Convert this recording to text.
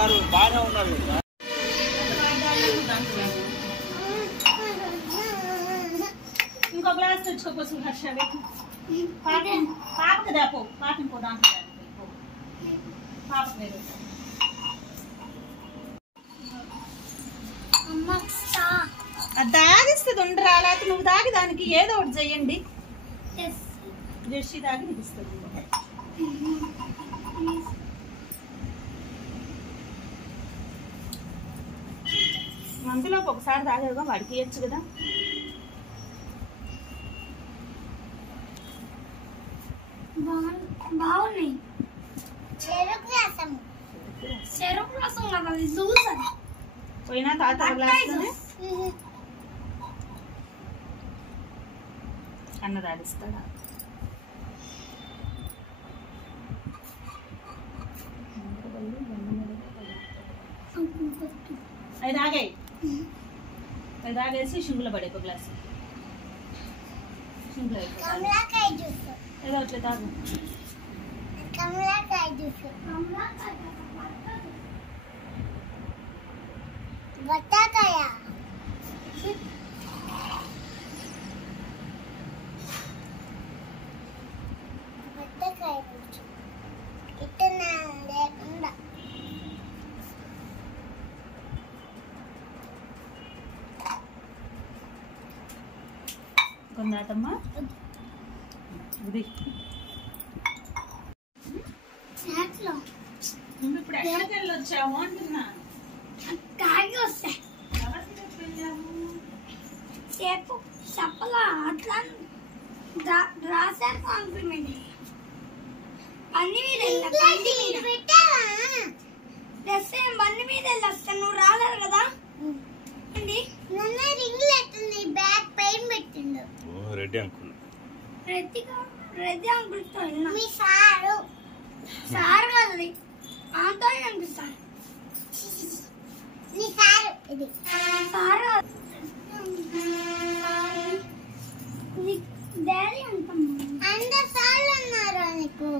Sir బాగానే ఉన్నారు. ఇంకో గ్లాస్ తెచ్చుకోపోసు హర్ష పాపకి దాపో పాప ఇంకో దాంట్లో పాపకు వేరు అది దాగిస్తుంది ఉండరా లేకపోతే నువ్వు దాగి దానికి ఏదో ఒకటి చెయ్యండి. జెస్సీ దాగి దిగిస్తుంది. మందులోకి ఒకసారి తాగేగా వాడికి ఇవ్వచ్చు కదా. బాగున్నాయి. చెరుకు రసం కదా జ్యూస్ అది పోయినా తాత గ్లాస్ అన్న తాగిస్తాడా. అది తాగేసి షింగులో పడే ఒక గ్లాస్ షింగులో ఏదో అట్లా తాగు. కొందాటమ్మా ఇది నువ్వు ఇప్పుడు ఎక్కడికి వెళ్ళొచ్చావు అంటున్నా. తాగి వస్తాయి సేపు చెప్పలా అట్లా రాశారు కాంప్లిమెంట్ అన్ని మీద బండి మీద వెళ్ళొస్తాను. నువ్వు రాలేదు కదా రింగులు ఎట్టుంది బ్యాక్ పెయిన్ పెట్టిండు రెడ్డి అంకుల్. రెడ్డి అంకుల్తో మీ సారు కదది ఆంతో అనిపిస్తాను. నీ సారు ఇది సారు డాడీ అంటాం. అందరు సార్లు అన్నారు నీకు.